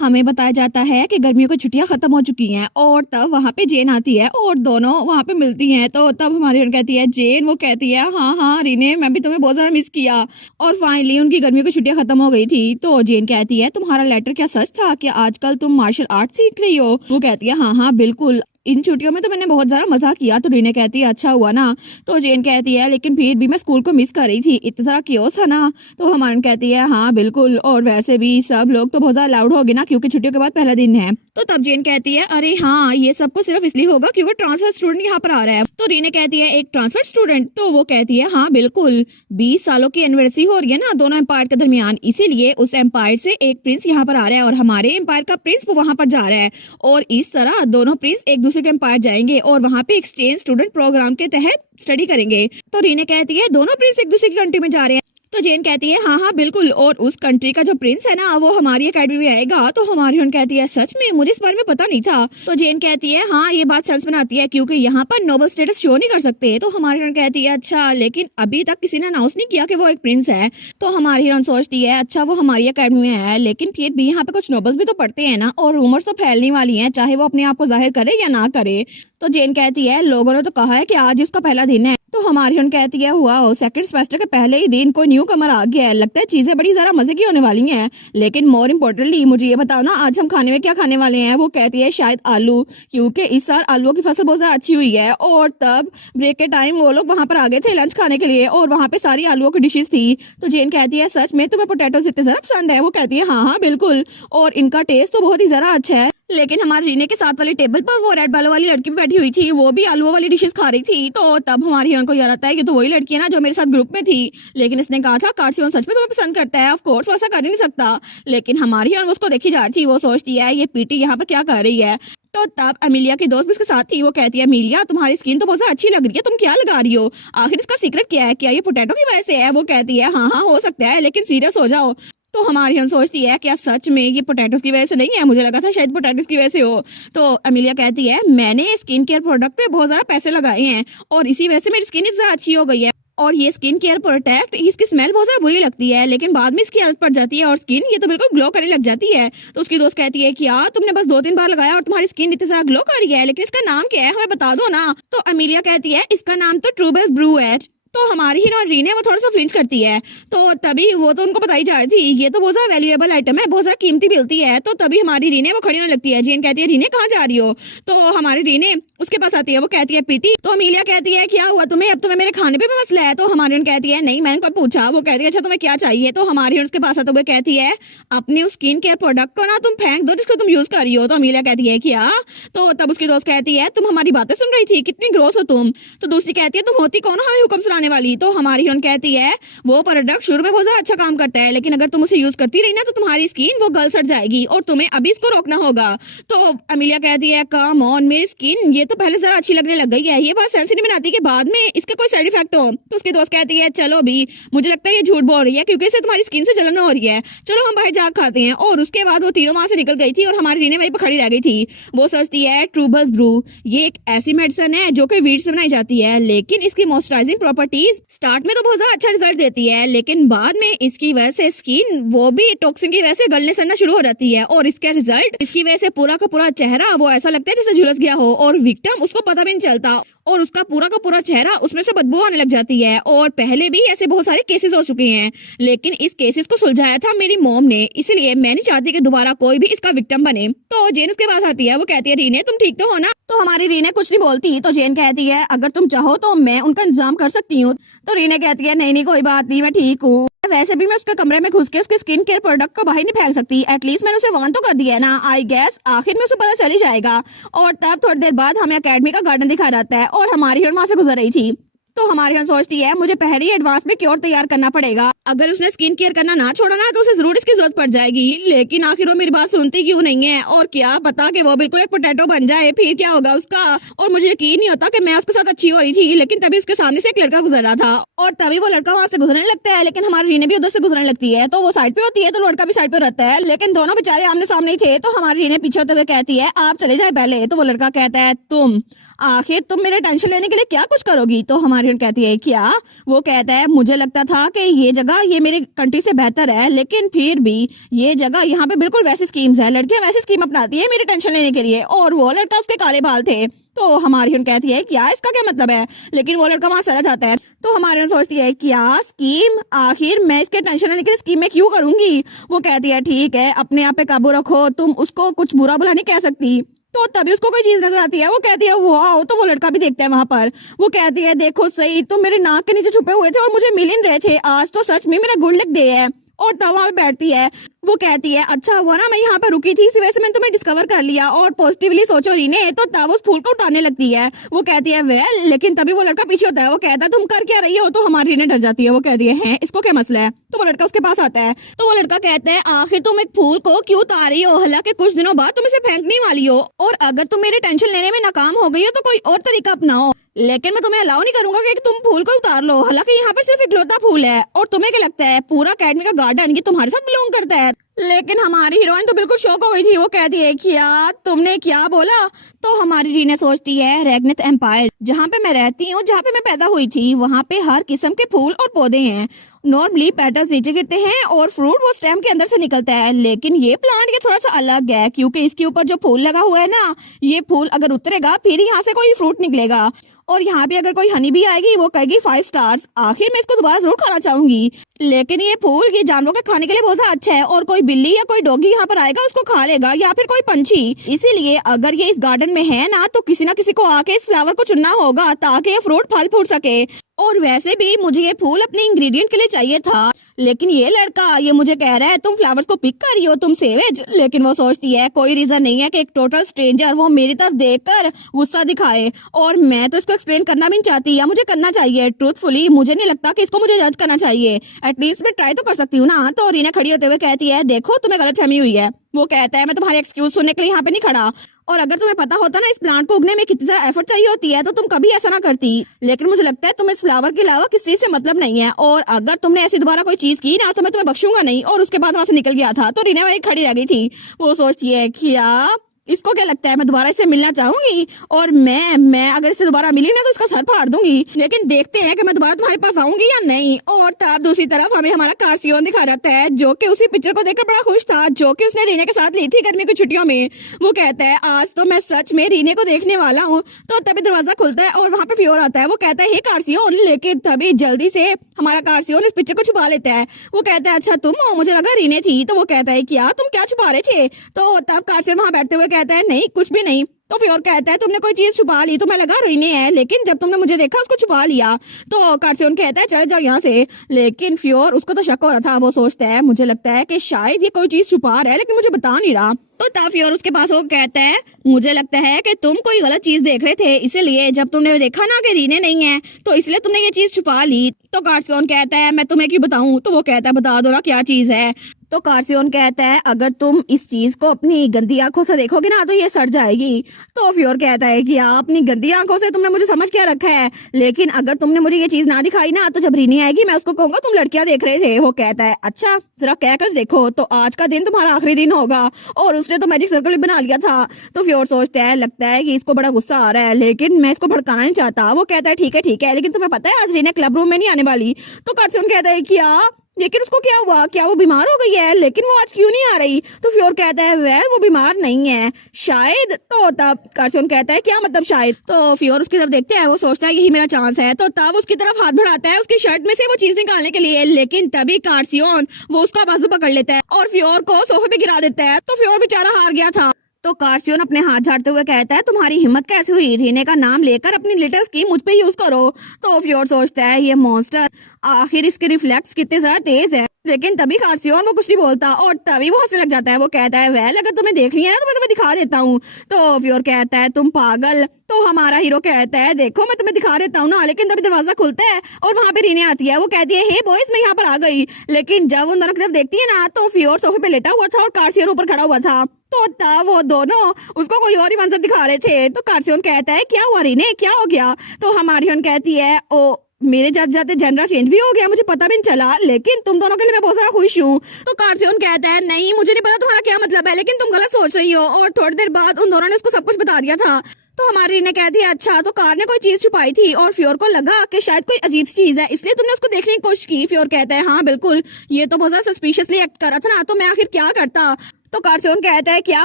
हमें बताया जाता है कि गर्मियों की छुट्टियां खत्म हो चुकी हैं और तब वहाँ पे जेन आती है और दोनों वहाँ पे मिलती हैं। तो तब हमारी बहन कहती है जेन, वो कहती है हाँ हाँ रीने, मैं भी तुम्हें बहुत ज़्यादा मिस किया। और फाइनली उनकी गर्मियों की छुट्टियां खत्म हो गई थी। तो जेन कहती है तुम्हारा लेटर क्या सच था कि आजकल तुम मार्शल आर्ट सीख रही हो? वो कहती है हाँ हाँ बिल्कुल, इन छुट्टियों में तो मैंने बहुत ज़्यादा मजा किया। तो रीने कहती है अच्छा हुआ ना। तो जेन कहती है लेकिन फिर भी मैं स्कूल को मिस कर रही थी, इतना सारा कियोस था ना। तो हमारन कहती है हाँ बिल्कुल, और वैसे भी सब लोग तो बहुत ज़्यादा लाउड हो गए ना क्योंकि छुट्टियों के बाद पहला दिन है। तो तब जेन कहती है अरे हाँ ये सब कुछ सिर्फ इसलिए होगा क्योंकि ट्रांसफर स्टूडेंट यहाँ पर आ रहा है। तो रीने कहती है एक ट्रांसफर स्टूडेंट? तो वो कहती है हाँ बिल्कुल, 20 सालों की एनिवर्सरी हो रही है ना दोनों एम्पायर के दरमियान, इसीलिए उस एम्पायर से एक प्रिंस यहाँ पर आ रहा है और हमारे एम्पायर का प्रिंस वहां पर जा रहा है। और इस तरह दोनों प्रिंस एक दूसरे के एम्पायर जाएंगे और वहाँ पे एक्सचेंज स्टूडेंट प्रोग्राम के तहत स्टडी करेंगे। तो रीने कहती है दोनों प्रिंस एक दूसरे की कंट्री में जा रहे हैं? तो जेन कहती है हाँ हाँ बिल्कुल, और उस कंट्री का जो प्रिंस है ना वो हमारी एकेडमी में आएगा। तो हमारी बहन कहती है सच में? मुझे इस बारे में पता नहीं था। तो जेन कहती है हाँ ये बात सेंस बनाती है क्योंकि यहाँ पर नोबल स्टेटस शो नहीं कर सकते। तो हमारी बहन कहती है अच्छा, लेकिन अभी तक किसी ने अनाउंस नहीं किया कि वो एक प्रिंस है। तो हमारी बहन सोचती है अच्छा वो हमारी एकेडमी में है लेकिन फिर भी यहाँ पे कुछ नोबल्स भी तो पढ़ते हैं ना, और रूमर्स तो फैलने वाली हैं चाहे वो अपने आप को जाहिर करे या ना करे। तो जेन कहती है लोगों ने तो कहा है कि आज उसका पहला दिन है। तो हमारी बहन कहती है हुआ सेकंड सेमेस्टर के पहले ही दिन कोई न्यू कमर आ गया है, लगता है चीजें बड़ी जरा मजे की होने वाली हैं। लेकिन मोर इम्पोर्टेंटली मुझे ये बताओ ना आज हम खाने में क्या खाने वाले हैं? वो कहती है शायद आलू, क्योंकि इस साल आलूओं की फसल बहुत ज्यादा अच्छी हुई है। और तब ब्रेक के टाइम वो लोग वहां पर आ गए थे लंच खाने के लिए और वहां पे सारी आलूओं की डिशेज थी। तो जेन कहती है सच में तुम्हें पोटैटोज इतने जरा पसंद है? वो कहती है हाँ हाँ बिल्कुल, और इनका टेस्ट तो बहुत ही जरा अच्छा है। लेकिन हमारे रीने के साथ वाली टेबल पर वो रेड बालों वाली लड़की भी बैठी हुई थी, वो भी आलूओं वाली डिशेस खा रही थी। तो तब हमारी हीरोइन को याद आता है कि तो वही लड़की है ना जो मेरे साथ ग्रुप में थी, लेकिन इसने कहा था कार्सियन सच में तुम्हें पसंद करता है, ऑफ कोर्स वैसा कर ही नहीं सकता। लेकिन हमारी हीरोइन उसको देखी जा रही थी, वो सोचती है ये पीटी यहाँ पर क्या कर रही है। तो तब अमीलिया की दोस्त भी उसके साथ थी, वो कहती है अमीलिया तुम्हारी स्किन तो बहुत अच्छी लग रही है, तुम क्या लगा रही हो? आखिर इसका सीक्रेट क्या है? क्या ये पोटैटो की वजह से है? वो कहती है हाँ हाँ हो सकता है लेकिन सीरियस हो जाओ। तो हमारी हम सोचती है क्या सच में ये पोटैटोस की वजह से नहीं है? मुझे लगा था शायद पोटैटोस की वजह से हो। तो अमीलिया कहती है मैंने स्किन केयर प्रोडक्ट पे बहुत ज्यादा पैसे लगाए हैं और इसी वजह से मेरी स्किन इतना अच्छी हो गई है। और ये स्किन केयर प्रोडक्ट इसकी स्मेल बहुत ज्यादा बुरी लगती है लेकिन बाद में इसकी आदत पड़ जाती है और स्किन ये तो बिल्कुल ग्लो करने लग जाती है। तो उसकी दोस्त कहती है क्या तुमने बस 2-3 बार लगाया और तुम्हारी स्किन इतनी ज्यादा ग्लो कर रही है, लेकिन इसका नाम क्या है हमें बता दो ना। तो अमीलिया कहती है इसका नाम तो ट्रूबेल्स ब्रू है। तो हमारी हीरोइन रीने वो थोड़ा सा फ्लिंच करती है। तो तभी वो तो उनको बताई जा रही थी ये तो बहुत ज्यादा वैल्यूएबल आइटम है, बहुत ज्यादा कीमती मिलती है। तो तभी हमारी रीने वो खड़ी होने लगती है। जेन कहती है रीने कहाँ जा रही हो? तो हमारी रीने उसके पास आती है, वो कहती है पीटी। तो अमीलिया कहती है क्या हुआ तुम्हें, अब तुम्हें मेरे खाने पे भी मसला है? तो हमारी हीरोइन कहती है नहीं मैंने कब पूछा। वो कहती है अच्छा तुम्हें क्या चाहिए? तो हमारी हीरोइन उसके पास आता है, कहती है अपने उस स्किन केयर प्रोडक्ट को ना तुम फेंक दो जिसको तुम यूज कर रही हो। तो अमीलिया कहती है क्या? तो तब उसकी दोस्त कहती है तुम हमारी बातें सुन रही थी, कितनी ग्रोस हो तुम। तो दूसरी कहती है तुम होती कौन हमें हुक्म सुनाने वाली। तो हमारी हीरोइन कहती है वो प्रोडक्ट शुरू में बहुत ज्यादा अच्छा काम करता है लेकिन अगर तुम उसे यूज करती रही ना तो तुम्हारी स्किन वो गल सड़ जाएगी और तुम्हें अभी इसको रोकना होगा। तो अमीलिया कहती है कम ऑन, मेरी स्किन ये तो पहले जरा अच्छी लगने लग गई है, ये बात सेंस नहीं बनाती कि बाद में इसके कोई साइड इफेक्ट हो। तो उसकी दोस्त कहती है चलो भी, मुझे लगता है ये झूठ बोल रही है क्योंकि इसे तुम्हारी स्किन से जलन हो रही है, चलो हम बाहर जाकर खाते हैं। और उसके बाद वो तीनों वहां से निकल गई थी और हमारी रीने वहीं पर खड़ी रह गई थी। वो सोचती है ट्रूबल्स ब्रू ये एक ऐसी मेडिसिन है जो कि वीट से बनाई जाती है लेकिन इसकी मॉइस्चराइजिंग प्रॉपर्टीज स्टार्ट में तो बहुत ज्यादा अच्छा रिजल्ट देती है लेकिन बाद में इसकी वजह से स्किन वो भी टॉक्सिन की वजह से गलने सड़ना शुरू हो जाती है और इसका रिजल्ट इसकी वजह से पूरा का पूरा चेहरा वो ऐसा लगता है जैसे झुलस गया हो और विक्टिम उसको पता भी नहीं चलता और उसका पूरा का पूरा चेहरा उसमें से बदबू आने लग जाती है। और पहले भी ऐसे बहुत सारे केसेस हो चुके हैं लेकिन इस केसेस को सुलझाया था मेरी मॉम ने, इसलिए मैं नहीं चाहती कि दोबारा कोई भी इसका विक्टिम बने। तो जेन उसके पास आती है, वो कहती है रीने तुम ठीक तो हो ना? तो हमारी रीने कुछ नहीं बोलती। तो जेन कहती है अगर तुम चाहो तो मैं उनका इंतजाम कर सकती हूँ। तो रीने कहती है नहीं नहीं कोई बात नहीं, मैं ठीक हूँ। वैसे भी मैं उसके कमरे में घुस के उसके स्किन केयर प्रोडक्ट को बाहर नहीं फेंक सकती, एटलीस्ट मैंने उसे वार्न तो कर दिया है ना। आई गेस आखिर में उसे पता चल ही जाएगा। और तब थोड़ी देर बाद हमें एकेडमी का गार्डन दिखा जाता है और हमारी वहां से गुजर रही थी। तो हमारी बहन सोचती है मुझे पहले ही एडवांस में क्योर तैयार करना पड़ेगा, अगर उसने स्किन केयर करना ना छोड़ा ना तो उसे जरूर इसकी जरूरत पड़ जाएगी। लेकिन आखिर वो मेरी बात सुनती क्यों नहीं है और क्या पता कि वो बिल्कुल एक पोटैटो बन जाए, फिर क्या होगा उसका। और मुझे यकीन नहीं होता कि मैं उसके साथ अच्छी हो रही थी लेकिन तभी उसके सामने से एक लड़का गुजर रहा था और तभी वो लड़का वहां से गुजरने लगता है लेकिन हमारी रीने भी उधर से गुजरने लगती है। तो वो साइड पे होती है तो लड़का भी साइड पे रहता है लेकिन दोनों बेचारे आमने सामने ही थे। तो हमारी रीने पीछे होते हुए कहती है आप चले जाए पहले। तो वो लड़का कहता है तुम आखिर तुम मेरे टेंशन लेने के लिए क्या कुछ करोगी। तो हमारी हीरोइन कहती है क्या? वो कहता है मुझे लगता था कि ये जगह ये मेरे कंट्री से बेहतर है, लेकिन फिर भी ये जगह यहाँ पे बिल्कुल वैसी स्कीम्स है, लड़कियां वैसी स्कीम अपनाती है मेरी टेंशन लेने के लिए, और वो लड़का उसके काले बाल थे। तो हमारी हीरोइन कहती है क्या इसका क्या मतलब है, लेकिन वो लड़का वहां चला जाता है। तो हमारी हीरोइन सोचती है क्या स्कीम, आखिर मैं इसके टेंशन लेने के लिए स्कीम में क्यों करूंगी। वो कहती है ठीक है अपने आप पे काबू रखो, तुम उसको कुछ बुरा भला नहीं कह सकती। तो तभी उसको कोई चीज नजर आती है, वो कहती है वाओ, तो वो लड़का भी देखता है वहां पर। वो कहती है देखो सही, तुम मेरे नाक के नीचे छुपे हुए थे और मुझे मिल ही नहीं रहे थे, आज तो सच में मेरा गुड लक डे है। और तब वहां पे बैठती है, वो कहती है अच्छा हुआ ना मैं यहाँ पर रुकी थी, इसी वजह से मैंने तुम्हें डिस्कवर कर लिया, और पॉजिटिवली सोचो रीने। तो तब उस फूल को उठाने लगती है। वो कहती है वेल, लेकिन तभी वो लड़का पीछे होता है। वो कहता है तुम कर क्या रही हो। तो हमारी रीने डर जाती है। वो कहती है इसको क्या मसला है। तो वो लड़का उसके पास आता है। तो वो लड़का कहता है आखिर तुम एक फूल को क्यों उतार रही हो, हालांकि कुछ दिनों बाद तुम इसे फेंकने वाली हो, और अगर तुम मेरी टेंशन लेने में नाकाम हो गई हो तो कोई और तरीका अपनाओ, लेकिन मैं तुम्हें अलाउ नहीं करूंगा कि तुम फूल को उतार लो, हालांकि यहाँ पर सिर्फ इकलौता फूल है। और तुम्हें क्या लगता है पूरा अकेडमी का गार्डन ये तुम्हारे साथ बिलोंग करता है। लेकिन हमारी हीरोइन तो बिल्कुल शॉक हो गई थी। वो कहती है क्या तुमने क्या बोला। तो हमारी रीने सोचती है रैग्नेथ एम्पायर जहाँ पे मैं रहती हूँ, जहाँ पे मैं पैदा हुई थी, वहाँ पे हर किस्म के फूल और पौधे हैं। नॉर्मली पेटल्स नीचे गिरते हैं और फ्रूट वो स्टेम के अंदर से निकलता है, लेकिन ये प्लांट ये थोड़ा सा अलग है, क्योंकि इसके ऊपर जो फूल लगा हुआ है ना, ये फूल अगर उतरेगा फिर यहाँ से कोई फ्रूट निकलेगा, और यहाँ पे अगर कोई हनी भी आएगी वो कहेगी 5 स्टार्स। आखिर मैं इसको दोबारा जरूर खाना चाहूंगी, लेकिन ये फूल ये जानवरों के खाने के लिए बहुत ज्यादा अच्छा है, और कोई बिल्ली या कोई डॉगी यहाँ पर आएगा उसको खा लेगा, या फिर कोई पंछी। इसीलिए अगर ये इस गार्डन में है ना, तो किसी ना किसी को आके इस फ्लावर को चुनना होगा ताकि ये फ्रूट फल फूट सके। और वैसे भी मुझे ये फूल अपने इंग्रेडिएंट के लिए चाहिए था, लेकिन ये लड़का ये मुझे कह रहा है तुम फ्लावर्स को पिक कर रही हो, तुम सेवेज। लेकिन वो सोचती है कोई रीजन नहीं है कि एक टोटल स्ट्रेंजर वो मेरी तरफ देखकर गुस्सा दिखाए, और मैं तो इसको एक्सप्लेन करना भी नहीं चाहती, या मुझे करना चाहिए। ट्रूथफुली मुझे नहीं लगता कि इसको मुझे जज करना चाहिए, एटलीस्ट मैं ट्राई तो कर सकती हूँ ना। तो रीना खड़ी होते हुए कहती है देखो तुम्हें गलतफहमी हुई है। वो कहता है मैं तुम्हारे एक्सक्यूज सुनने के लिए यहाँ पे नहीं खड़ा, और अगर तुम्हें पता होता ना इस प्लांट को उगने में कितनी ज्यादा एफर्ट चाहिए होती है तो तुम कभी ऐसा ना करती। लेकिन मुझे लगता है तुम्हें इस फ्लावर के अलावा किसी से मतलब नहीं है, और अगर तुमने ऐसी दोबारा कोई चीज की ना तो मैं तुम्हें बख्शूंगा नहीं। और उसके बाद वहां से निकल गया था। तो रीना वहीं खड़ी रह गई थी। वो सोचती है क्या इसको क्या लगता है मैं दोबारा इससे मिलना चाहूंगी, और मैं अगर इससे दोबारा मिली ना तो इसका सर फाड़ दूंगी, लेकिन देखते हैं कि मैं दोबारा तुम्हारे पास आऊंगी या नहीं। और तब दूसरी तरफ हमें हमारा कार्सियोन दिखा रहता है, जो कि उसी पिक्चर को देखकर बड़ा खुश था, जो कि उसने रीने के साथ ली थी गर्मी की छुट्टियों में। वो कहता है आज तो मैं सच में रीने को देखने वाला हूँ। तो तभी दरवाजा खुलता है और वहाँ पे फ्योर आता है। वो कहता है हे कार्सियोन, लेकिन तभी जल्दी से हमारा कार्सियोन इस पिक्चर को छुपा लेता है। वो कहता है अच्छा तुम हो, मुझे लगा रीने थी। तो वो कहता है क्या तुम क्या छुपा रहे थे। तो तब कार्सियोन वहाँ बैठते हुए कहता है नहीं कुछ भी नहीं। तो फ्योर कहता है तुमने कोई चीज छुपा ली, तो मैं लगा रीने है, लेकिन जब तुमने मुझे देखा उसको छुपा लिया। तो कार्सियोन कहता है चल जाओ यहाँ से, लेकिन फ्योर उसको तो शक हो रहा था। वो सोचता है मुझे लगता है कि शायद ये कोई चीज छुपा रहा है लेकिन मुझे बता नहीं रहा। तो तब फ्योर उसके पास वो कहता है मुझे लगता है कि तुम कोई गलत चीज देख रहे थे, इसलिए जब तुमने देखा ना कि रीने नहीं है तो इसलिए तुमने ये चीज छुपा ली। तो कार्सियोन कहता है मैं तुम्हें क्यों बताऊं। तो वो कहता है बता दो ना क्या चीज है। तो कार्सियोन कहता है अगर तुम इस चीज को अपनी गंदी आंखों से देखोगे ना तो ये सड़ जाएगी। तो फ्योर कहता है कि आप अपनी गंदी आंखों से तुमने मुझे समझ क्या रखा है, लेकिन अगर तुमने मुझे ये चीज ना दिखाई ना तो जब रीनी आएगी मैं उसको कहूंगा तुम लड़कियां देख रहे थे। वो कहता है अच्छा जरा कह कर देखो, तो आज का दिन तुम्हारा आखिरी दिन होगा, और उसने तो मैजिक सर्कल भी बना लिया था। तो फ्योर सोचता है लगता है कि इसको बड़ा गुस्सा आ रहा है, लेकिन मैं इसको भड़काना नहीं चाहता। वो कहता है ठीक है, लेकिन तुम्हें पता है आज रीना क्लब रूम में नहीं आने वाली। तो कार्सियोन कहता है क्या, लेकिन उसको क्या हुआ, क्या वो बीमार हो गई है, लेकिन वो आज क्यों नहीं आ रही। तो फ्योर कहता है वेल वो बीमार नहीं है शायद। तो तब कार्सियोन कहता है क्या मतलब शायद। तो फ्योर उसकी तरफ देखते हैं, वो सोचता है यही मेरा चांस है। तो तब उसकी तरफ हाथ बढ़ाता है उसकी शर्ट में से वो चीज निकालने के लिए, लेकिन तभी कार्सियोन वो उसका बाजू पकड़ लेता है और फ्योर को सोफे पे गिरा देता है। तो फ्योर बेचारा हार गया था। तो कार्सियोन अपने हाथ झाड़ते हुए कहता है तुम्हारी हिम्मत कैसे हुई रीने का नाम लेकर अपनी लिटिल स्कीम मुझ पे यूज करो। तो फ्योर सोचता है ये मॉन्स्टर आखिर इसके रिफ्लेक्स कितने ज्यादा तेज है, लेकिन तभी कार्सियोन वो कुछ नहीं बोलता और तभी वो हंसने लग जाता है। वो कहता है वेल अगर तुम्हें देख लिया है ना तो मैं तुम्हें दिखा देता हूँ। तो फ्योर कहता है तुम पागल। तो हमारा हीरो कहता है देखो मैं तुम्हें दिखा देता हूँ ना, लेकिन तभी दरवाजा खुलता है और वहाँ पे रीने आती है। वो कहती है हे बॉयज मैं यहाँ पर आ गई, लेकिन जब उन दोनों की तरफ देखती है ना तो फ्योर सोफे पे लेटा हुआ था और कार्सियोन ऊपर खड़ा हुआ था। तो तब वो दोनों उसको कोई और ही मंजर दिखा रहे थे। तो कार्सियोन कहता है क्या हुआ रीने, क्या हो गया। तो हमारी हीरोइन कहती है ओ मेरे जाते जाते जनरल चेंज भी हो गया, मुझे पता भी नहीं चला, लेकिन तुम दोनों के लिए मैं बहुत ज्यादा खुश हूँ। तो कार्सियोन कहता है नहीं मुझे नहीं पता तुम्हारा क्या मतलब है, लेकिन तुम गलत सोच रही हो। और थोड़ी देर बाद उन दोनों ने उसको सब कुछ बता दिया था। तो हमारी ने कह दिया अच्छा तो कार ने कोई चीज छुपाई थी और फ्योर को लगा कि शायद कोई अजीब सी चीज है इसलिए तुमने उसको देखने की कोशिश की। फ्योर कहता है हाँ बिल्कुल, ये तो बहुत ज्यादा सस्पिशियसली एक्ट कर रहा था ना, तो मैं आखिर क्या करता। तो कारसियोन कहता है क्या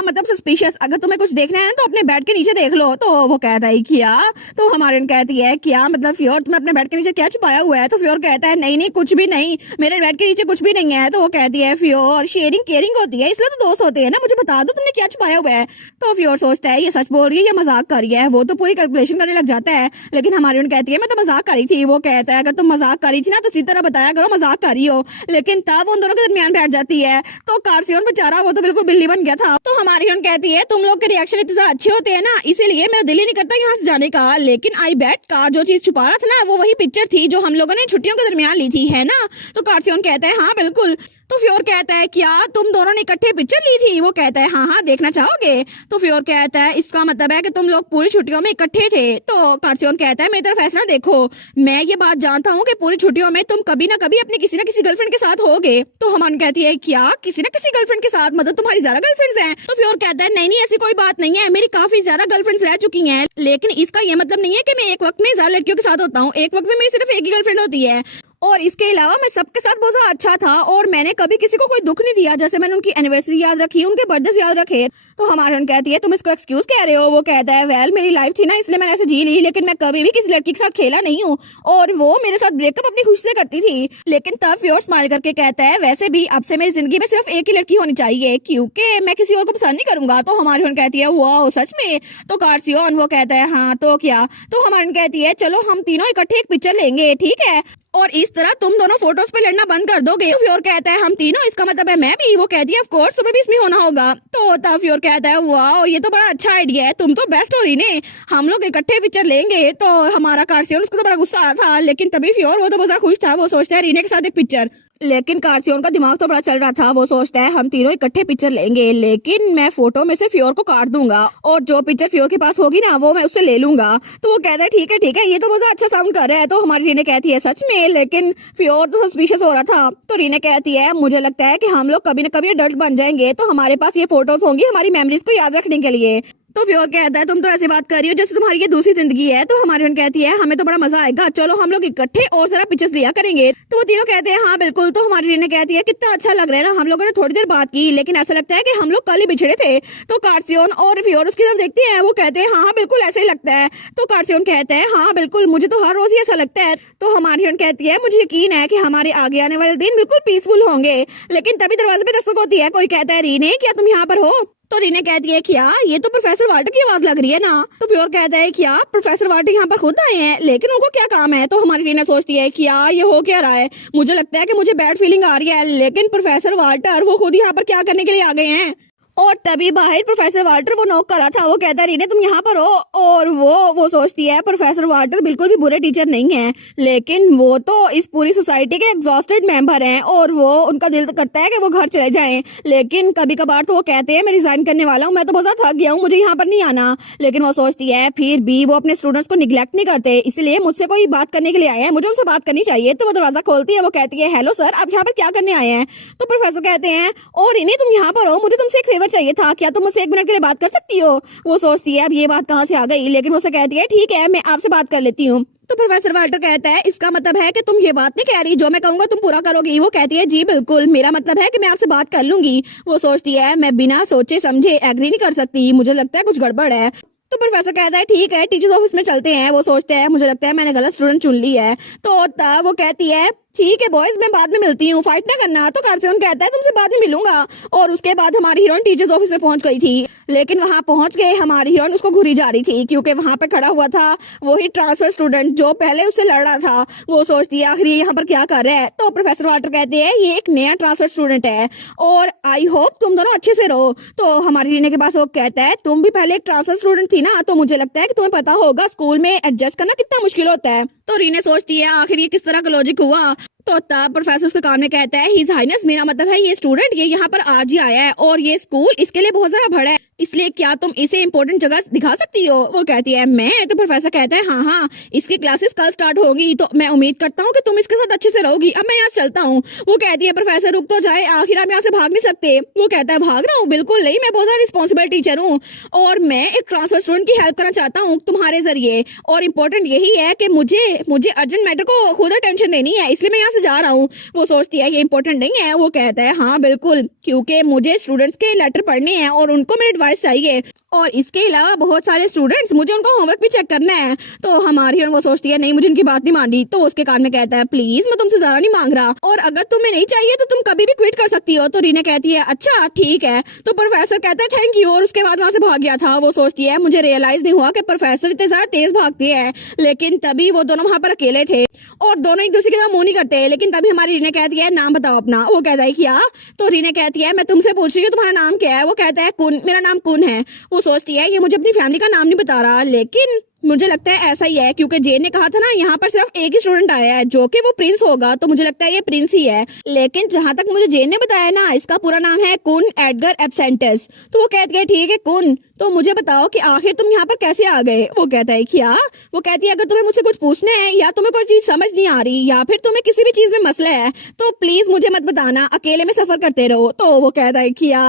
मतलब सस्पिशियस, अगर तुम्हें कुछ देखना है तो अपने बेड के नीचे देख लो। तो वो कहता है क्या, तो हमारे कहती है क्या मतलब फ्योर तुमने अपने बेड के नीचे क्या छुपाया हुआ है। तो फ्योर कहता है नहीं नहीं कुछ भी नहीं, मेरे बेड के नीचे कुछ भी नहीं है। तो वो कहती है फ्योर शेयरिंग केयरिंग होती है इसलिए तो दोस्त होते हैं ना, मुझे बता दो तुमने क्या छुपाया हुआ है। तो फ्योर सोचता है ये सच बोल रही है या मजाक कर रही है, वो तो पूरी कैलकुलेशन करने लग जाता है। लेकिन हमारी कहती है मैं तो मजाक कर रही थी। वो कहता है अगर तुम मजाक कर रही थी ना तो सीधी तरह बताया करो मजाक कर रही हो। लेकिन तब उन दोनों के दरमियान बैठ जाती है। तो कारसियोन बेचारा वो तो बिल्कुल बिल्ली बन गया था। तो हमारी कहती है तुम लोग के रिएक्शन इतने अच्छे होते हैं ना, इसीलिए मेरा दिल ही नहीं करता यहाँ से जाने का। लेकिन आई बेट कार जो चीज छुपा रहा था ना वो वही पिक्चर थी जो हम लोगों ने छुट्टियों के दरमियान ली थी, है ना। तो कारसियोन कहता है हाँ बिल्कुल। तो फ्योर कहता है क्या तुम दोनों ने इकट्ठे पिक्चर ली थी। वो कहता है हाँ हाँ देखना चाहोगे। तो फ्योर कहता है इसका मतलब है कि तुम लोग पूरी छुट्टियों में इकट्ठे थे। तो कारसियोन कहता है मेरी तरफ फैसला देखो, मैं ये बात जानता हूँ कि पूरी छुट्टियों में तुम कभी ना कभी अपनी किसी ना किसी गर्लफ्रेंड के साथ होगे। तो हमान कहती है क्या किसी ना किसी गर्लफ्रेंड के साथ, मतलब तुम्हारी ज्यादा गर्लफ्रेंड्स हैं। तो फ्योर कहता है नहीं नहीं ऐसी कोई बात नहीं है, मेरी काफी ज्यादा गर्लफ्रेंड्स रह चुकी हैं, लेकिन इसका ये मतलब नहीं है कि मैं एक वक्त में ज्यादा लड़कियों के साथ होता हूँ। एक वक्त में मेरी सिर्फ एक ही गर्लफ्रेंड होती है और इसके अलावा मैं सबके साथ बहुत ज्यादा अच्छा था और मैंने कभी किसी को कोई दुख नहीं दिया, जैसे मैंने उनकी एनिवर्सरी याद रखी, उनके बर्थडे याद रखे। तो हमारी कहती है तुम इसको एक्सक्यूज कह रहे हो। वो कहता है वेल मेरी लाइफ थी ना इसलिए मैंने ऐसे जी ली, लेकिन मैं कभी भी किसी लड़की के साथ खेला नहीं हूँ और वो मेरे साथ ब्रेकअप अपनी खुशी से करती थी। लेकिन तब फ्योर स्माइल करके कहता है वैसे भी अब से मेरी जिंदगी में सिर्फ एक ही लड़की होनी चाहिए क्योंकि मैं किसी और को पसंद नहीं करूंगा। तो हमारी कहती है वाह सच में। तो कारसियोन वो कहता है हाँ तो क्या। तो हमारी कहती है चलो हम तीनों इकट्ठे एक पिक्चर लेंगे ठीक है, और इस तरह तुम दोनों फोटोज पे लड़ना बंद कर दोगे। फ्योर कहता है हम तीनों, इसका मतलब है मैं भी। वो कहती है ऑफ कोर्स तुम्हें भी इसमें होना होगा। तो तब फ्योर कहता है वाह ये तो बड़ा अच्छा आइडिया है, तुम तो बेस्ट हो रही ने, हम लोग इकट्ठे पिक्चर लेंगे। तो हमारा कारसियोन उसको तो बड़ा गुस्सा आ रहा था, लेकिन तभी फ्योर वो तो बहुत खुश था। वो सोचता है रीने के साथ एक पिक्चर, लेकिन कारसियोन का दिमाग तो बड़ा चल रहा था। वो सोचता है हम तीनों इकट्ठे पिक्चर लेंगे लेकिन मैं फोटो में से फ्योर को काट दूंगा और जो पिक्चर फ्योर के पास होगी ना वो मैं उससे ले लूंगा। तो वो कहता है ठीक है ये तो बहुत अच्छा साउंड कर रहा है। तो हमारी रीने कहती है सच में, लेकिन फ्योर तो सस्पिशियस हो रहा था। तो रीने कहती है मुझे लगता है कि हम लोग कभी न कभी अडल्ट बन जाएंगे तो हमारे पास ये फोटोज होंगी हमारी मेमोरीज को याद रखने के लिए। तो फ्योर कहता है तुम तो ऐसी बात कर रही हो जैसे तुम्हारी ये दूसरी जिंदगी है। तो हमारी बहन कहती है हमें तो बड़ा मजा आएगा, चलो हम लोग इकट्ठे और जरा पिक्चर्स लिया करेंगे। तो वो तीनों कहते हैं हाँ बिल्कुल। तो हमारी रीने कहती है कितना अच्छा लग रहा है ना, हम लोगों ने थोड़ी देर बात की लेकिन ऐसा लगता है कि हम लोग कल ही बिछड़े थे। तो कारसियोन और फ्योर उसकी तरफ देखते हैं, वो कहते हैं हाँ बिल्कुल ऐसे ही लगता है। तो कारसियोन कहता है हाँ बिल्कुल मुझे तो हर रोज ही ऐसा लगता है। तो हमारी बहन कहती है मुझे यकीन है कि हमारे आगे आने वाले दिन बिल्कुल पीसफुल होंगे। लेकिन तभी दरवाजे पे दस्तक होती है, कोई कहता है रीने क्या तुम यहाँ पर हो। तो रीने कहती है क्या ये तो प्रोफेसर वाल्टर की आवाज लग रही है ना। तो फ्योर कहता है क्या प्रोफेसर वाल्टर यहाँ पर खुद आए हैं, लेकिन उनको क्या काम है। तो हमारी रीने सोचती है क्या ये हो क्या रहा है, मुझे लगता है कि मुझे बैड फीलिंग आ रही है, लेकिन प्रोफेसर वाल्टर वो खुद यहाँ पर क्या करने के लिए आ गए हैं। और तभी बाहर प्रोफेसर वाल्टर वो नॉक कर रहा था। वो कहता है रीने तुम यहाँ पर हो, और वो सोचती है प्रोफेसर वाल्टर बिल्कुल भी बुरे टीचर नहीं है, लेकिन वो तो इस पूरी सोसाइटी के एग्जॉस्टेड मेंबर हैं और वो उनका दिल करता है कि वो घर चले जाएं। लेकिन कभी कभार तो वो कहते हैं मैं रिजाइन करने वाला हूँ, मैं तो बहुत ज्यादा थक गया हूँ, मुझे यहाँ पर नहीं आना। लेकिन वो सोचती है फिर भी वो अपने स्टूडेंट्स को निगलेक्ट नहीं करते, इसलिए मुझसे कोई बात करने के लिए आए हैं, मुझे उनसे बात करनी चाहिए। तो वो दरवाजा खोलती है, वो कहती है हेलो सर आप यहाँ पर क्या करने आए हैं। तो प्रोफेसर कहते हैं और रीने तुम यहाँ पर हो, मुझे तुमसे एक फेवर चाहिए था, क्या तुम मुझसे 1 मिनट के लिए बात कर सकती हो। वो सोचती है अब ये बात कहाँ से आ गई, लेकिन वो कहती है ठीक है मैं आपसे बात कर लेती हूँ। तो प्रोफेसर वाल्टर कहता है इसका मतलब है कि तुम ये बात नहीं कह रही, जो मैं कहूंगा तुम पूरा करोगी। वो कहती है जी बिल्कुल, मेरा मतलब है कि मैं आपसे बात कर लूंगी। वो सोचती है मैं बिना सोचे समझे एग्री नहीं कर सकती, मुझे लगता है कुछ गड़बड़ है। तो प्रोफेसर कहता है ठीक है टीचर्स ऑफिस में चलते हैं। वो सोचते हैं मुझे लगता है मैंने गलत स्टूडेंट चुन ली है। तो वो कहती है ठीक है बॉयज मैं बाद में मिलती हूँ, फाइट ना करना। तो कारसियोन कहता है तुमसे बाद में मिलूंगा। और उसके बाद हमारी हीरोइन टीचर्स ऑफिस में पहुंच गई थी, लेकिन वहां पहुंच गए हमारी हीरोइन उसको घुरी जा रही थी क्योंकि वहां पे खड़ा हुआ था वही ट्रांसफर स्टूडेंट जो पहले उससे लड़ रहा था। वो सोचती है आखिर यहाँ पर क्या कर रहा है। तो प्रोफेसर वाल्टर कहते हैं ये एक नया ट्रांसफर स्टूडेंट है और आई होप तुम दोनों अच्छे से रहो। तो हमारी रीने के पास वो कहता है तुम भी पहले एक ट्रांसफर स्टूडेंट थी ना, तो मुझे लगता है कि तुम्हें पता होगा स्कूल में एडजस्ट करना कितना मुश्किल होता है। तो रीने सोचती है आखिर ये किस तरह का लॉजिक हुआ। तो तब प्रोफेसर उसके कान में कहता है, हिज हाइनेस, मेरा मतलब है ये स्टूडेंट ये यहाँ पर आज ही आया है और ये स्कूल इसके लिए बहुत ज्यादा बड़ा है, इसलिए क्या तुम इसे इम्पोर्टेंट जगह दिखा सकती हो? वो कहती है मैं। तो प्रोफेसर कहता है हाँ हाँ, इसकी क्लासेस कल स्टार्ट होगी तो मैं उम्मीद करता हूँ कि तुम इसके साथ अच्छे से रहोगी। अब मैं यहाँ से चलता हूँ। वो कहती है प्रोफेसर रुक तो जाए, आखिर हम यहाँ से भाग नहीं सकते। वो कहता है भाग रहा हूँ? बिल्कुल नहीं, मैं बहुत ज्यादा रिस्पॉन्सिबल टीचर हूँ और मैं एक ट्रांसफर स्टूडेंट की हेल्प करना चाहता हूँ तुम्हारे जरिए, और इम्पोर्टेंट यही है कि मुझे अर्जेंट मैटर को खुद अटेंशन देनी है, इसलिए मैं यहाँ से जा रहा हूँ। वो सोचती है ये इंपॉर्टेंट नहीं है। वो कहता है हाँ बिल्कुल, क्योंकि मुझे स्टूडेंट्स के लेटर पढ़ने हैं और उनको मेरी एडवाइस चाहिए, और इसके अलावा बहुत सारे स्टूडेंट्स, मुझे उनका होमवर्क भी चेक करना है। तो हमारी वो सोचती है नहीं, मुझे उनकी बात नहीं माननी। तो उसके कान में कहता है प्लीज मैं तुमसे ज्यादा नहीं मांग रहा, और अगर तुम्हें नहीं चाहिए तो तुम कभी भी क्विट कर सकती हो। तो रीना कहती है अच्छा ठीक है। तो प्रोफेसर कहता है थैंक यू, और उसके बाद वहां से भाग गया था। वो सोचती है मुझे रियलाइज नहीं हुआ कि प्रोफेसर इतने ज्यादा तेज भागते हैं, लेकिन तभी वो दोनों वहां पर अकेले थे और दोनों एक दूसरे की तरफ मुंह नहीं करते। लेकिन तभी हमारी रीना कहती है नाम बताओ अपना। वो कहता है क्या? तो रीना कहती है मैं तुमसे पूछ रही हूँ तुम्हारा नाम क्या है? वो कहता है कुन, मेरा नाम कुन है। वो सोचती है ये मुझे अपनी फैमिली का नाम नहीं बता रहा, लेकिन मुझे लगता है ऐसा ही है क्योंकि जेन ने कहा था ना यहाँ पर सिर्फ एक ही स्टूडेंट आया है जो कि वो प्रिंस होगा, तो मुझे लगता है ये प्रिंस ही है। लेकिन जहाँ तक मुझे जेन ने बताया ना, इसका पूरा नाम है कुन एडगर एब्सेंटस। तो वो कहती है ठीक है कुन, तो मुझे बताओ कि आखिर तुम यहाँ पर कैसे आ गए? वो कहता है क्या? वो कहती है अगर तुम्हें मुझसे कुछ पूछना है या तुम्हें कोई चीज समझ नहीं आ रही या फिर तुम्हें किसी भी चीज में मसला है तो प्लीज मुझे मत बताना, अकेले में सफर करते रहो। तो वो कहता है क्या?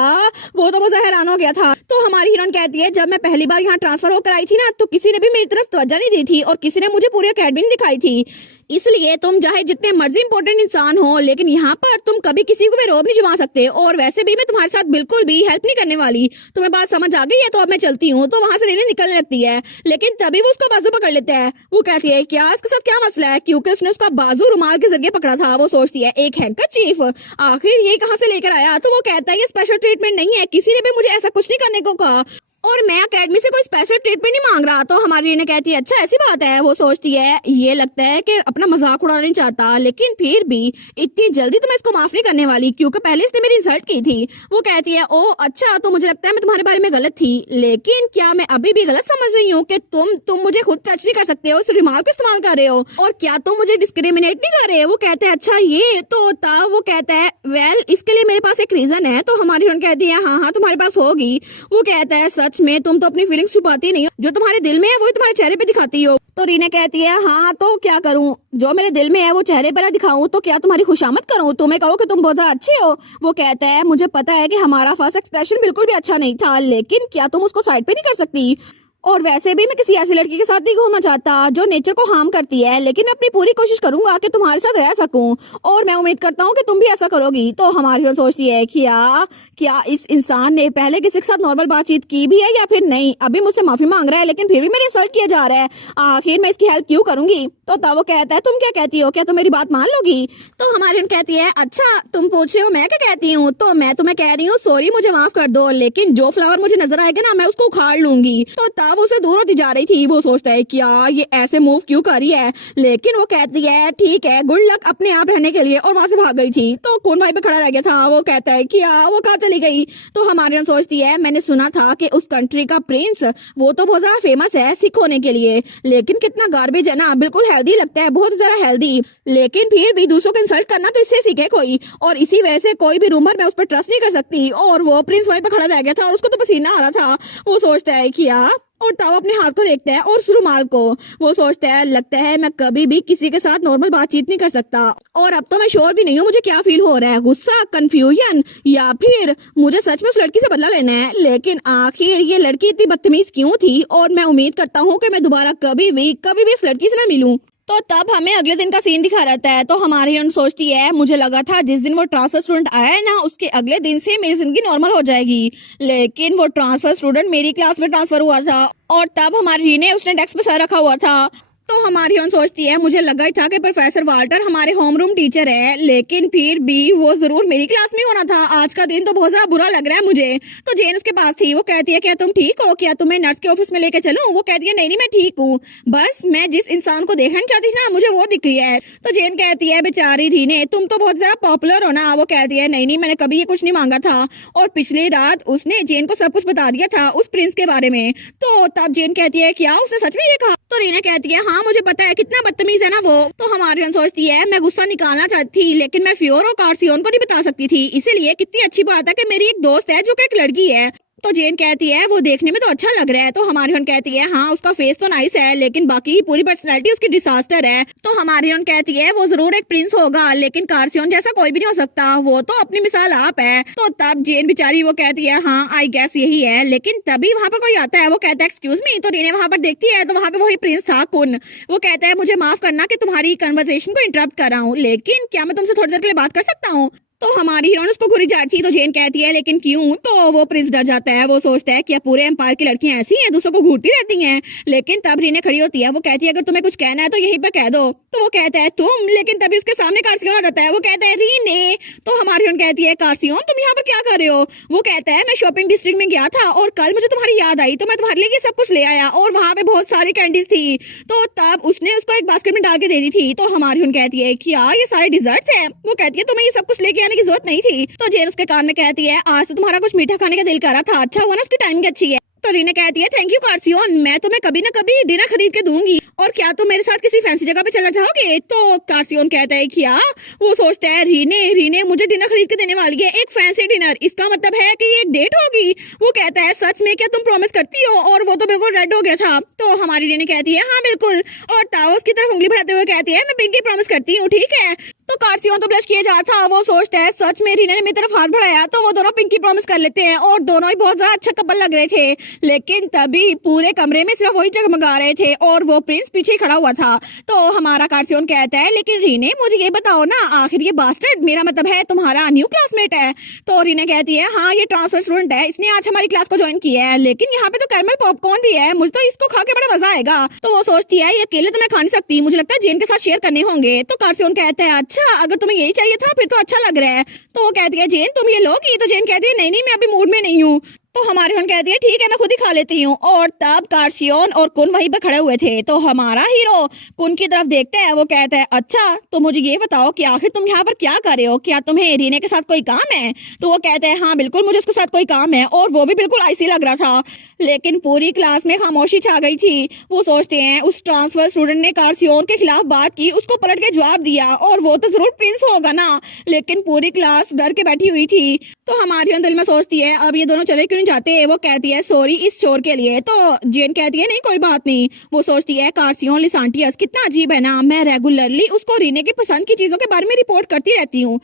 वो तो बहुत हैरान हो गया था। तो हमारी हीरोइन कहती है जब मैं पहली बार यहाँ ट्रांसफर होकर आई थी ना, तो किसी ने भी मेरी तरफ तवज्जो नहीं दी थी और किसी ने मुझे पूरी अकेडमी नहीं दिखाई थी, इसलिए तुम चाहे जितने मर्जी इंपॉर्टेंट इंसान हो, लेकिन यहाँ पर तुम कभी किसी को भी रोब नहीं जमा सकते, और वैसे भी मैं तुम्हारे साथ बिल्कुल भी हेल्प नहीं करने वाली। तुम्हें बात समझ आ गई है? तो अब मैं चलती हूँ। तो वहां से रीना निकलने लगती है, लेकिन तभी वो उसका बाजू पकड़ लेता है। वो कहती है क्या इसके साथ क्या मसला है? क्योंकि उसने उसका बाजू रुमाल के जरिए पकड़ा था। वो सोचती है एक हैंकरचीफ, आखिर ये कहाँ से लेकर आया? तो वो कहता है ये स्पेशल ट्रीटमेंट नहीं है, किसी ने भी मुझे ऐसा कुछ नहीं करने को कहा और मैं अकेडमी से कोई स्पेशल ट्रीटमेंट नहीं मांग रहा। तो हमारी रीना कहती है अच्छा ऐसी बात है। वो सोचती है ये लगता है कि अपना मजाक उड़ाना नहीं चाहता, लेकिन फिर भी इतनी जल्दी तो मैं इसको माफ नहीं करने वाली क्योंकि पहले इसने मेरी इंसल्ट की थी। वो कहती है ओ अच्छा, तो मुझे लगता है मैं तुम्हारे बारे में गलत थी, लेकिन क्या मैं अभी भी गलत समझ रही हूँ कि तुम मुझे खुद टच नहीं कर सकते हो, सिर्फ रिमार्क इस्तेमाल कर रहे हो, और क्या तुम मुझे डिस्क्रिमिनेट नहीं कर रहे? वो कहते हैं अच्छा ये तो था। वो कहता है वेल इसके लिए मेरे पास एक रीजन है। तो हमारी हीरोइन कहती है हाँ हाँ तुम्हारे पास होगी। वो कहता है सच में तुम तो अपनी फीलिंग्स छुपाती नहीं हो, जो तुम्हारे दिल में है वही तुम्हारे चेहरे पे दिखाती हो। तो रीना कहती है हाँ तो क्या करूं, जो मेरे दिल में है वो चेहरे पर दिखाऊं? तो क्या तुम्हारी खुशामद करूं, तुम्हें कहो कि तुम बहुत अच्छे हो? वो कहता है मुझे पता है कि हमारा फर्स्ट एक्सप्रेशन बिल्कुल भी अच्छा नहीं था, लेकिन क्या तुम उसको साइड पे नहीं कर सकती? और वैसे भी मैं किसी ऐसी लड़की के साथ नहीं घूमना चाहता जो नेचर को हार्म करती है, लेकिन मैं अपनी पूरी कोशिश करूंगा कि तुम्हारे साथ रह सकूं, और मैं उम्मीद करता हूं कि तुम भी ऐसा करोगी। तो हमारी हीरोइन सोचती है क्या इस इंसान ने पहले किसी के साथ नॉर्मल बातचीत की भी है या फिर नहीं? अभी मुझसे माफी मांग रहा है लेकिन फिर भी मेरे इंसल्ट किया जा रहा है, आखिर मैं इसकी हेल्प क्यों करूंगी? तो तब वो कहता है तुम क्या कहती हो, क्या तुम मेरी बात मान लोगी? तो हमारी हीरोइन कहती है अच्छा तुम पूछ रहे हो मैं क्या कहती हूँ, तो मैं तुम्हें कह रही हूँ सॉरी मुझे माफ कर दो, लेकिन जो फ्लावर मुझे नजर आएगा ना मैं उसको उखाड़ लूंगी। तो तब उसे दूर होती जा रही थी। वो सोचता है क्या ये ऐसे मूव क्यों कर रही है, लेकिन वो कहती है ठीक है गुड लक अपने आप रहने के लिए, और वहां से भाग गई थी। तो कौन वहीं पे खड़ा रह गया था। वो कहता है क्या वो कहाँ चली गई? तो हमारी सोचती है मैंने सुना था कि उस कंट्री का प्रिंस वो तो बहुत ज्यादा फेमस है सिख होने के लिए, लेकिन कितना गार्बेज है ना, बिल्कुल हेल्दी लगता है, बहुत ज्यादा हेल्दी, लेकिन फिर भी दूसरों को इंसल्ट करना तो इससे सीखे कोई, और इसी वजह से कोई भी रूमर मैं उस पर ट्रस्ट नहीं कर सकती। और वो प्रिंस वहीं पे खड़ा रह गया था और उसको तो पसीना आ रहा था। वो सोचता है क्या, और तब अपने हाथ को देखता है और उस रुमाल को। वो सोचता है लगता है मैं कभी भी किसी के साथ नॉर्मल बातचीत नहीं कर सकता, और अब तो मैं श्योर भी नहीं हूँ मुझे क्या फील हो रहा है, गुस्सा, कंफ्यूजन, या फिर मुझे सच में उस लड़की से बदला लेना है। लेकिन आखिर ये लड़की इतनी बदतमीज क्यों थी, और मैं उम्मीद करता हूँ कि मैं दोबारा कभी भी इस लड़की से ना मिलूं। तो तब हमें अगले दिन का सीन दिखा रहता है। तो हमारी हीरोइन सोचती है मुझे लगा था जिस दिन वो ट्रांसफर स्टूडेंट आया है ना उसके अगले दिन से मेरी जिंदगी नॉर्मल हो जाएगी, लेकिन वो ट्रांसफर स्टूडेंट मेरी क्लास में ट्रांसफर हुआ था, और तब हमारी रीने उसने डेस्क पे सर रखा हुआ था। तो हमारी हीरोइन सोचती है मुझे लगा ही था कि प्रोफेसर वाल्टर हमारे होमरूम टीचर है, लेकिन फिर भी वो जरूर मेरी क्लास में होना था। आज का दिन तो बहुत ज्यादा बुरा लग रहा है मुझे। तो जेन उसके पास थी। वो कहती है क्या तुम ठीक हो, क्या तुम्हें नर्स के ऑफिस में लेके चलूं? वो कहती है नहीं मैं ठीक हूँ, बस मैं जिस इंसान को देखना चाहती थी ना मुझे वो दिख गई है। तो जेन कहती है बेचारी रीने तुम तो बहुत ज्यादा पॉपुलर हो ना। वो कहती है नहीं मैंने कभी ये कुछ नहीं मांगा था, और पिछली रात उसने जेन को सब कुछ बता दिया था उस प्रिंस के बारे में। तो तब जेन कहती है क्या उसने सच में ये कहा? तो रीना कहती है हाँ हाँ मुझे पता है कितना बदतमीज है ना वो। तो हमारी सोचती है मैं गुस्सा निकालना चाहती थी लेकिन मैं फ्योर और कार्सियोन को नहीं बता सकती थी, इसीलिए कितनी अच्छी बात है कि मेरी एक दोस्त है जो कि एक लड़की है। तो जेन कहती है वो देखने में तो अच्छा लग रहा है। तो हमारी कहती है हाँ उसका फेस तो नाइस है लेकिन बाकी की पूरी पर्सनैलिटी उसकी डिसास्टर है। तो हमारी कहती है वो जरूर एक प्रिंस होगा लेकिन कार्सियोन जैसा कोई भी नहीं हो सकता, वो तो अपनी मिसाल आप है। तो तब जेन बेचारी वो कहती है हाँ आई गेस यही है, लेकिन तभी वहाँ पर कोई आता है, वो कहता है एक्सक्यूज मी। तो रीने वहाँ पर देखती है तो वहाँ पे वही प्रिंस था कुन। वो कहता है मुझे माफ करना कि तुम्हारी कन्वर्सेशन को इंटरप्ट कर रहा हूँ, लेकिन क्या मैं तुमसे थोड़ी देर के लिए बात कर सकता हूँ। तो हमारी हीरोइन उसको घुरी जाती है। तो जेन कहती है लेकिन क्यों। तो वो प्रिंस डर जाता है, वो सोचता है कि पूरे एम्पायर की लड़कियां ऐसी हैं, दूसरों को घूरती रहती हैं। लेकिन तब रीने खड़ी होती है, वो कहती है अगर तुम्हें कुछ कहना है तो यहीं पे कह दो। तो वो कहता है तुम, लेकिन तभी उसके सामने कार्सियोन आ जाता है, वो कहता है रीने। तो हमारी हीरोइन कहती है कार्सियोन तुम यहाँ पर क्या कर रहे हो। वो कहता है मैं शॉपिंग डिस्ट्रिक्ट में गया था और कल मुझे तुम्हारी याद आई तो मैं तुम्हारे लिए ये सब कुछ ले आया और वहाँ पे बहुत सारी कैंडीज थी। तो तब उसने उसको एक बास्केट में डाल के दे दी थी। तो हमारी हीरोइन कहती है कि यार ये सारे डिजर्ट्स हैं। वो कहती है तुम्हें ये सब कुछ लेके आने की जरूरत नहीं थी। तो जेन उसके कान में कहती है आज तो तुम्हारा कुछ मीठा खाने का दिल कर रहा था, अच्छा हुआ ना उसकी टाइमिंग अच्छी है। तो रीने कहती है थैंक यू कार्सियोन, मैं तुम्हें कभी ना कभी डिनर खरीद के दूंगी और क्या तुम मेरे साथ किसी फैंसी जगह पे चला जाओगे। तो कार्सियोन कहता है क्या। वो सोचता है रीने मुझे डिनर खरीद के देने वाली है, एक फैंसी डिनर, इसका मतलब है कि ये एक डेट होगी। वो कहता है सच में क्या तुम प्रॉमिस करती हो। और वो तो बिल्कुल रेड हो गया था। तो हमारी रीने कहती है हाँ बिल्कुल, और ताओ उसकी तरफ उंगली बढ़ाते हुए कहती है मैं पिंकी प्रॉमिस करती हूँ ठीक है। तो कार्सियोन तो ब्लश किए जा रहा था, वो सोचता है सच में रीने ने मेरी तरफ हाथ बढ़ाया। तो वो दोनों पिंकी प्रॉमिस कर लेते हैं और दोनों ही बहुत ज्यादा अच्छा कपल लग रहे थे। लेकिन तभी पूरे कमरे में सिर्फ वही जगमगा रहे थे और वो प्रिंस पीछे खड़ा हुआ था। तो हमारा कार्सियोन कहता है लेकिन रीने मुझे ये बताओ ना, आखिर ये बास्टर्ड मेरा मतलब है तुम्हारा न्यू क्लासमेट है। तो रीने कहती है हाँ ये ट्रांसफर स्टूडेंट है, इसने आज हमारी क्लास को ज्वाइन किया है, लेकिन यहाँ पे तो कैरमल पॉपकॉर्न भी है, मुझे तो इसको खा के बड़ा मजा आएगा। तो वो सोचती है ये अकेले तो मैं खा नहीं सकती, मुझे लगता है जेन के साथ शेयर करने होंगे। तो कार्सियोन कहता है अच्छा अगर तुम्हें यही चाहिए था फिर तो अच्छा लग रहा है। तो वो कहती है जेन तुम ये लोगी। तो जेन कहती है नहीं मैं अभी मूड में नहीं हूँ। तो हमारी बहन कहती है ठीक है मैं खुद ही खा लेती हूँ। और तब कार्सियोन और कुन वहीं पे खड़े हुए थे। तो हमारा हीरो कुन की तरफ देखता है, वो कहता है अच्छा तो मुझे ये बताओ कि आखिर तुम यहाँ पर क्या कर रहे हो, क्या तुम्हें रीने के साथ कोई काम है। तो वो कहता है हाँ बिल्कुल मुझे उसके साथ कोई काम है, और वो भी बिल्कुल ऐसे लग रहा था। लेकिन पूरी क्लास में खामोशी छा गई थी। वो सोचते हैं उस ट्रांसफर स्टूडेंट ने कार्सियोन के खिलाफ बात की, उसको पलट के जवाब दिया, और वो तो जरूर प्रिंस होगा ना। लेकिन पूरी क्लास डर के बैठी हुई थी। तो हमारी दिल में सोचती है अब ये दोनों चले क्यों नहीं जाते। वो कहती है सॉरी इस चोर के लिए। तो जेन कहती है नहीं कोई बात नहीं। वो सोचती है कार्सियोन लिसांटियस कितना अजीब है ना, मैं रेगुलरली उसको रीने की पसंद की चीजों के बारे में रिपोर्ट करती रहती हूँ,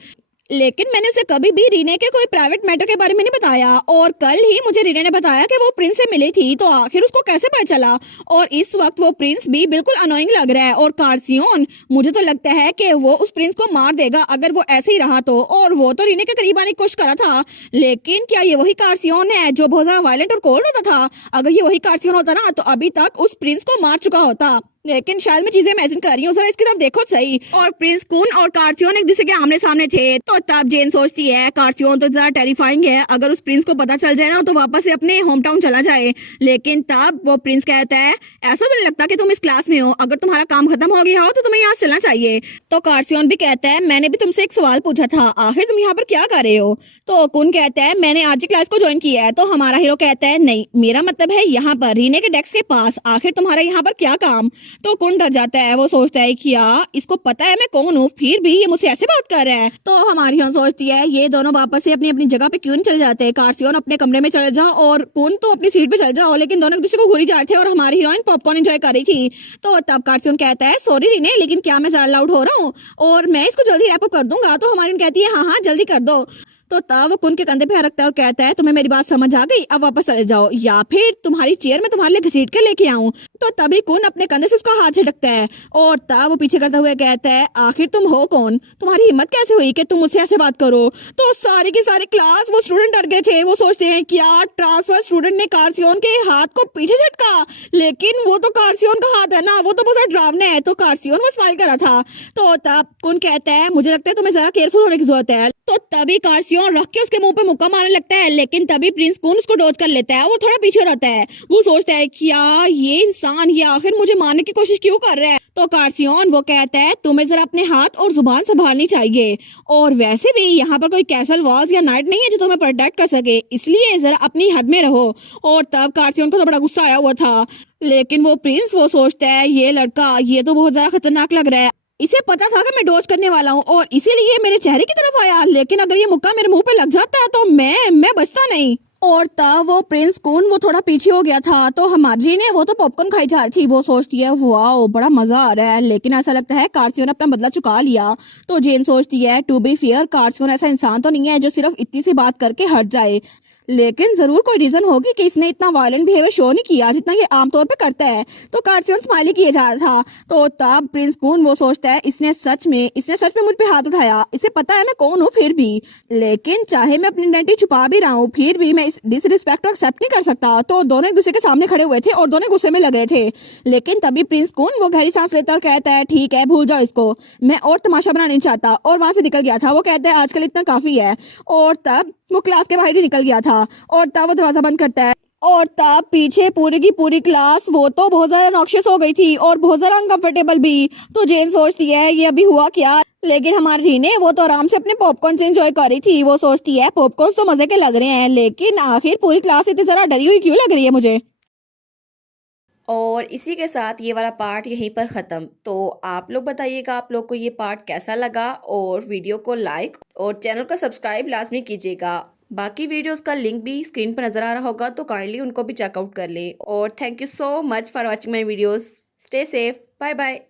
लेकिन मैंने उसे कभी भी रीने के कोई प्राइवेट मैटर के बारे में नहीं बताया। और कल ही मुझे रीने ने बताया कि वो प्रिंस से मिली थी, तो आखिर उसको कैसे पता चला। और इस वक्त वो प्रिंस भी बिल्कुल अनोइंग लग रहा है। और कार्सियोन मुझे तो लगता है कि वो उस प्रिंस को मार देगा अगर वो ऐसे ही रहा तो। और वो तो रीने के करीब आने की कोशिश करा था, लेकिन क्या ये वही कार्सियोन है जो बहुत ज्यादा वायलेंट और कोल्ड होता था। अगर ये वही कार्सियोन होता ना तो अभी तक उस प्रिंस को मार चुका होता। लेकिन शायद मैं चीजें इमेजिन कर रही हूँ, जरा इसकी तरफ देखो सही। और प्रिंस कुन और कार्सियोन एक दूसरे के आमने सामने थे। तो तब जेन सोचती है कार्सियोन तो ज्यादा टेरिफाइंग है, अगर उस प्रिंस को पता चल जाए ना तो वापस से अपने होम टाउन चला जाए। लेकिन तब वो प्रिंस कहता है ऐसा तो नहीं लगता कि तुम इस क्लास में हो, अगर तुम्हारा काम खत्म हो गया हो तो तुम्हें यहाँ चलना चाहिए। तो कार्सियोन भी कहता है मैंने भी तुमसे एक सवाल पूछा था, आखिर तुम यहाँ पर क्या कर रहे हो। तो कुन कहता है मैंने आज ही क्लास को ज्वाइन किया है। तो हमारा हीरो कहता है नहीं मेरा मतलब है यहाँ पर रीने के डेस्क के पास, आखिर तुम्हारा यहाँ पर क्या काम। तो कुन डर जाता है, वो सोचता है कि यार इसको पता है मैं कौन हूँ, फिर भी ये मुझसे ऐसे बात कर रहा है। तो हमारी हीरोइन सोचती है ये दोनों वापस से अपनी अपनी जगह पे क्यों नहीं चले जाते। कार्सियोन अपने कमरे में चले जाओ और कुन तो अपनी सीट पे चल जाओ। लेकिन दोनों एक दूसरे को घूरी जा रहे थे और हमारी हीरोइन पॉपकॉर्न एंजॉय कर रही थी। तो तब कार्सियोन कहता है सॉरी रीने, लेकिन क्या मैं ज्यादा लाउड हो रहा हूँ और मैं इसको जल्दी रैप अप कर दूंगा। तो हमारी कहती है हाँ हाँ जल्दी कर दो। तो तब वो कुन के कंधे पे हाथ रखता है और कहता है तुम्हें मेरी बात समझ आ गई, अब वापस चले जाओ या फिर तुम्हारी चेयर में तुम्हारे लिए घसीट के लेके आऊं। तो तभी कुन अपने कंधे से उसका हाथ झटकता है और तब वो पीछे करते हुए कहता है आखिर तुम हो कौन, तुम्हारी हिम्मत कैसे हुई कि तुम मुझसे ऐसे बात करो। तो सारी की सारी क्लास वो स्टूडेंट डर गए थे। वो सोचते हैं कि यार ट्रांसफर स्टूडेंट ने कार्सियोन के हाथ को पीछे झटका, लेकिन वो तो कार्सियोन का हाथ है ना, वो तो बहुत डरावना है। तो कार्सियोन वो स्माइल कर रहा था। तो तब कुन कहता है मुझे लगता है तुम्हें जरा केयरफुल होने की जरूरत है। तो तभी कार्सियोन कार्सियन रख के उसके मुंह पे मुक्का मारने लगता है, लेकिन तभी प्रिंस कून उसको डॉज कर लेता है। वो थोड़ा पीछे रहता है। वो सोचता है क्या ये इंसान ये आखिर मुझे मारने की कोशिश क्यों कर रहा है। तो कार्सियन वो कहता है तुम्हें जरा अपने हाथ और जुबान संभालनी चाहिए, और वैसे भी यहाँ पर कोई कैसल वॉल्स या नाइट नहीं है जो तुम्हें प्रोटेक्ट कर सके, इसलिए जरा अपनी हद में रहो। और तब कार्सियन को तो बड़ा गुस्सा आया हुआ था, लेकिन वो प्रिंस वो सोचता है ये लड़का ये तो बहुत ज्यादा खतरनाक लग रहा है, इसे पता था कि मैं डोज करने वाला हूँ और इसीलिए मेरे चेहरे की तरफ आया, लेकिन अगर ये मुक्का मेरे मुंह पे लग जाता है तो मैं बचता नहीं। और तब वो प्रिंस कून वो थोड़ा पीछे हो गया था, तो हमारी ने वो तो पॉपकॉर्न खाई जा रही थी। वो सोचती है वाओ बड़ा मजा आ रहा है, लेकिन ऐसा लगता है कार्सियन ने अपना बदला चुका लिया। तो जेन सोचती है टू बी फेयर कार्सियन ऐसा इंसान तो नहीं है जो सिर्फ इतनी सी बात करके हट जाए, लेकिन जरूर कोई रीजन होगी कि इसने इतना वायलेंट बिहेवियर शो नहीं किया जितना ये आमतौर पे करता है। तो कार्सियन स्माइली किए जा रहा था। तो तब प्रिंस कून वो सोचता है इसने सच में मुझ पे हाथ उठाया, इसे पता है मैं कौन हूँ, फिर भी लेकिन चाहे मैं अपनी आइडेंटिटी छुपा भी रहा हूँ फिर भी मैं इस डिसरिस्पेक्ट को एक्सेप्ट नहीं कर सकता। तो दोनों एक दूसरे के सामने खड़े हुए थे और दोनों गुस्से में लग रहे थे, लेकिन तभी प्रिंस कून वो गहरी सांस लेता और कहता है ठीक है भूल जाओ इसको, मैं और तमाशा बनाना नहीं चाहता, और वहां से निकल गया था। वो कहता है आजकल इतना काफी है। और तब वो क्लास के बाहर ही निकल गया था, और तब वो दरवाजा बंद करता है। और तब पीछे पूरी की पूरी क्लास वो तो बहुत ज्यादा नॉक्शियस हो गई थी और बहुत ज्यादा अनकंफर्टेबल भी। तो जेन सोचती है ये अभी हुआ क्या, लेकिन हमारी रीने वो तो आराम से अपने पॉपकॉर्न से एंजॉय कर रही थी। वो सोचती है पॉपकॉर्न तो मजे के लग रहे हैं, लेकिन आखिर पूरी क्लास इतनी जरा डरी हुई क्यों लग रही है मुझे। और इसी के साथ ये वाला पार्ट यहीं पर ख़त्म। तो आप लोग बताइएगा आप लोग को ये पार्ट कैसा लगा, और वीडियो को लाइक और चैनल को सब्सक्राइब लाजमी कीजिएगा। बाकी वीडियोस का लिंक भी स्क्रीन पर नज़र आ रहा होगा, तो काइंडली उनको भी चेकआउट कर लें। और thank you so much for watching my videos. Stay safe, bye bye.